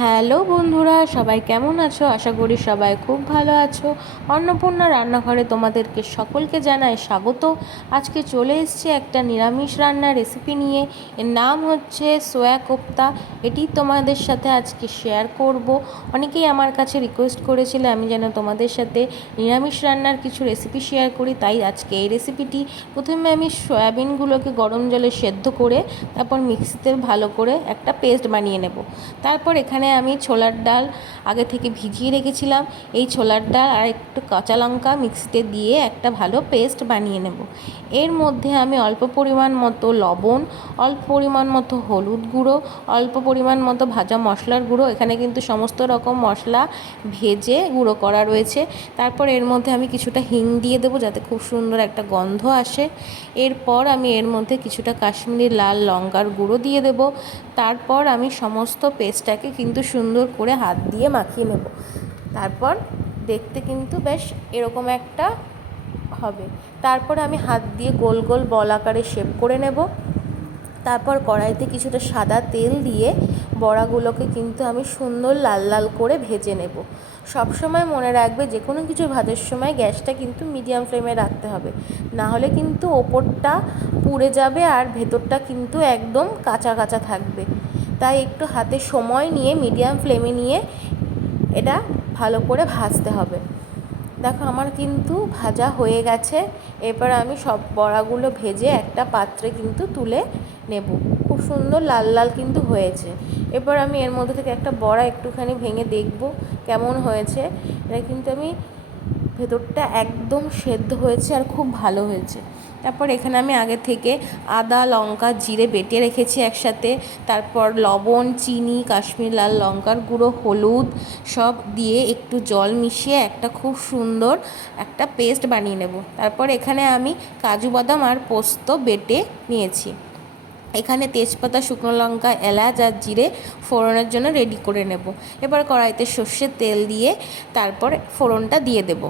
Hello বন্ধুরা, সবাই কেমন আছো? আশা করি সবাই খুব ভালো আছো। অন্নপূর্ণা রান্নাঘরে তোমাদেরকে সকলকে জানাই স্বাগত। আজকে চলে এসেছি একটা নিরামিষ রান্নার রেসিপি নিয়ে। এর নাম হচ্ছে সোয়া কোপ্তা। এটি তোমাদের সাথে আজকে শেয়ার করব। অনেকেই আমার কাছে রিকোয়েস্ট করেছিলে আমি যেন তোমাদের সাথে নিরামিষ রান্নার কিছু রেসিপি শেয়ার করি, তাই আজকে এই রেসিপিটি। প্রথমে আমি সয়াবিনগুলোকে গরম জলে সেদ্ধ করে তারপর মিক্সিতে ভালো করে একটা পেস্ট বানিয়ে নেব। তারপর এখানে আমি ছোলার ডাল আগে থেকে ভিজিয়ে রেখেছিলাম। এই ছোলার ডাল আর একটু কাঁচা লঙ্কা মিক্সিতে দিয়ে একটা ভালো পেস্ট বানিয়ে নেব। এর মধ্যে আমি অল্প পরিমাণ মতো লবণ, অল্প পরিমাণ মতো হলুদ গুঁড়ো, অল্প পরিমাণ মতো ভাজা মশলার গুঁড়ো, এখানে কিন্তু সমস্ত রকম মশলা ভেজে গুঁড়ো করা রয়েছে। তারপর এর মধ্যে আমি কিছুটা হিং দিয়ে দেবো যাতে খুব সুন্দর একটা গন্ধ আসে। এরপর আমি এর মধ্যে কিছুটা কাশ্মীরি লাল লঙ্কার গুঁড়ো দিয়ে দেব। তারপর আমি সমস্ত পেস্টটাকে কিন্তু সুন্দর করে হাত দিয়ে মাখিয়ে নেব। তারপর দেখতে কিন্তু বেশ এরকম একটা হবে। তারপর আমি হাত দিয়ে গোল গোল বল আকারে শেপ করে নেব। তারপর কড়াইতে কিছুটা সাদা তেল দিয়ে বড়াগুলোকে কিন্তু আমি সুন্দর লাল লাল করে ভেজে নেব। সবসময় মনে রাখবে যে কোনো কিছু ভাজার সময় গ্যাসটা কিন্তু মিডিয়াম ফ্লেমে রাখতে হবে, না হলে কিন্তু ওপরটা পুড়ে যাবে আর ভেতরটা কিন্তু একদম কাঁচা কাঁচা থাকবে। তাই একটু হাতে সময় নিয়ে মিডিয়াম ফ্লেমে নিয়ে এটা ভালো করে ভাজতে হবে। দেখো আমার কিন্তু ভাজা হয়ে গেছে। এরপর আমি সব বড়াগুলো ভেজে একটা পাত্রে কিন্তু তুলে নেব। খুব সুন্দর লাল লাল কিন্তু হয়েছে। এরপর আমি এর মধ্যে থেকে একটা বড়া একটুখানি ভেঙে দেখব কেমন হয়েছে। এটা কিন্তু আমি ভেতরটা একদম সেদ্ধ হয়েছে আর খুব ভালো হয়েছে। তারপর এখানে আমি আগে থেকে আদা লঙ্কা জিরে বেটে রেখেছি একসাথে। তারপর লবণ, চিনি, কাশ্মীরি লাল লঙ্কার গুঁড়ো, হলুদ সব দিয়ে একটু জল মিশিয়ে একটা খুব সুন্দর একটা পেস্ট বানিয়ে নেব। তারপর এখানে আমি কাজু বাদাম আর পোস্ত বেটে নিয়েছি। এখানে তেজপাতা, শুকনো লঙ্কা, এলাচ আর জিরে ফোড়নের জন্য রেডি করে নেব। এবার কড়াইতে সর্ষের তেল দিয়ে তারপর ফোড়নটা দিয়ে দেব।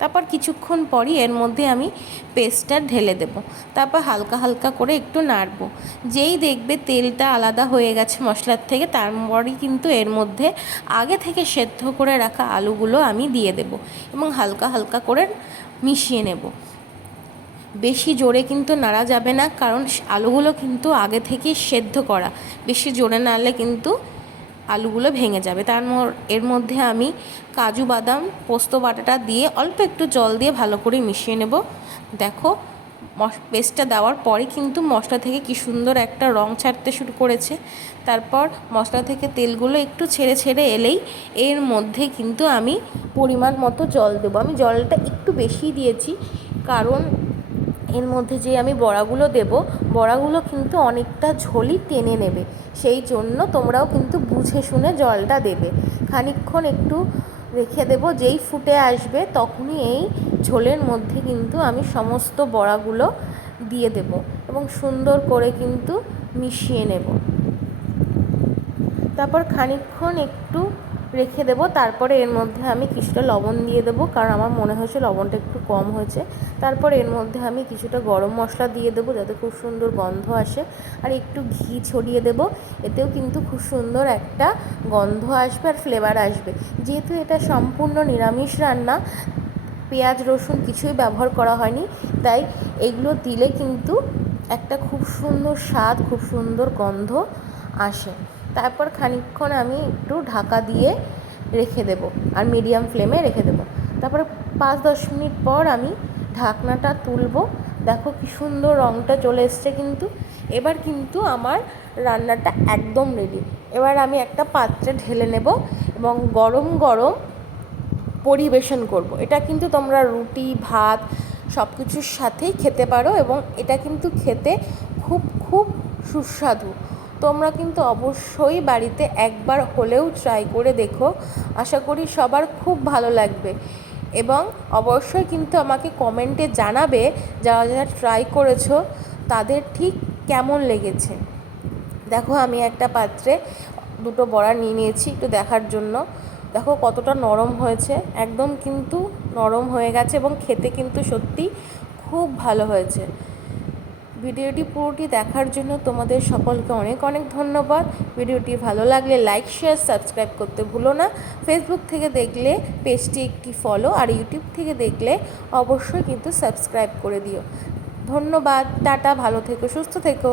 তারপর কিছুক্ষণ পরই এর মধ্যে আমি পেস্টটা ঢেলে দেব। তারপর হালকা হালকা করে একটু নাড়ব। যেই দেখবে তেলটা আলাদা হয়ে গেছে মশলার থেকে, তারপরই কিন্তু এর মধ্যে আগে থেকে সেদ্ধ করে রাখা আলুগুলো আমি দিয়ে দেব এবং হালকা হালকা করে মিশিয়ে নেব। বেশি জোরে কিন্তু নাড়া যাবে না, কারণ আলুগুলো কিন্তু আগে থেকেই সেদ্ধ করা। বেশি জোরে নাড়লে কিন্তু আলুগুলো ভেঙে যাবে। এর মধ্যে আমি কাজু বাদাম পোস্ত বাটাটা দিয়ে অল্প একটু জল দিয়ে ভালো করে মিশিয়ে নেব। দেখো পেস্টটা দেওয়ার পরে কিন্তু মশলা থেকে কি সুন্দর একটা রং ছাড়তে শুরু করেছে। তারপর মশলা থেকে তেলগুলো একটু ছেড়ে ছেড়ে এলেই এর মধ্যে কিন্তু আমি পরিমাণ মতো জল দেবো। আমি জলটা একটু বেশি দিয়েছি, কারণ এর মধ্যে যে আমি বড়াগুলো দেব, বড়াগুলো কিন্তু অনেকটা ঝোলই টেনে নেবে। সেই জন্য তোমরাও কিন্তু বুঝে শুনে জলটা দেবে। খানিকক্ষণ একটু রেখে দেবো। যেই ফুটে আসবে তখনই এই ঝোলের মধ্যে কিন্তু আমি সমস্ত বড়াগুলো দিয়ে দেব এবং সুন্দর করে কিন্তু মিশিয়ে নেব। তারপর খানিকক্ষণ একটু রেখে দেবো। তারপরে এর মধ্যে আমি কিছুটা লবণ দিয়ে দেবো, কারণ আমার মনে হয়েছে লবণটা একটু কম হয়েছে। তারপর এর মধ্যে আমি কিছুটা গরম মশলা দিয়ে দেবো যাতে খুব সুন্দর গন্ধ আসে, আর একটু ঘি ছড়িয়ে দেবো। এতেও কিন্তু খুব সুন্দর একটা গন্ধ আসবে আর ফ্লেভার আসবে। যেহেতু এটা সম্পূর্ণ নিরামিষ রান্না, পেঁয়াজ রসুন কিছুই ব্যবহার করা হয়নি, তাই এগুলো দিলে কিন্তু একটা খুব সুন্দর স্বাদ, খুব সুন্দর গন্ধ আসে। তারপর খানিকক্ষণ আমি একটু ঢাকা দিয়ে রেখে দেব আর মিডিয়াম ফ্লেমে রেখে দেব। তারপরে 5-10 মিনিট পর আমি ঢাকনাটা তুলব। দেখো কি সুন্দর রঙটা চলে এসছে কিন্তু। এবার কিন্তু আমার রান্নাটা একদম রেডি। এবার আমি একটা পাত্রে ঢেলে নেব এবং গরম গরম পরিবেশন করব। এটা কিন্তু তোমরা রুটি ভাত সব কিছুর সাথেই খেতে পারো এবং এটা কিন্তু খেতে খুব খুব সুস্বাদু। তোমরা কিন্তু অবশ্যই বাড়িতে একবার হলেও ট্রাই করে দেখো। আশা করি সবার খুব ভালো লাগবে এবং অবশ্যই কিন্তু আমাকে কমেন্টে জানাবে যারা যারা ট্রাই করেছো তাদের ঠিক কেমন লেগেছে। দেখো আমি একটা পাত্রে দুটো বড়া নিয়ে নিয়েছি একটু দেখার জন্য। দেখো কতটা নরম হয়েছে, একদম কিন্তু নরম হয়ে গেছে এবং খেতে কিন্তু সত্যি খুব ভালো হয়েছে। ভিডিওটি পুরোটি দেখার জন্য তোমাদের সকলকে অনেক অনেক ধন্যবাদ। ভিডিওটি ভালো লাগলে লাইক, শেয়ার, সাবস্ক্রাইব করতে ভুলো না। ফেসবুক থেকে দেখলে পেজটি একটি ফলো, আর ইউটিউব থেকে দেখলে অবশ্যই কিন্তু সাবস্ক্রাইব করে দিও। ধন্যবাদ, টাটা, ভালো থেকো, সুস্থ থেকো।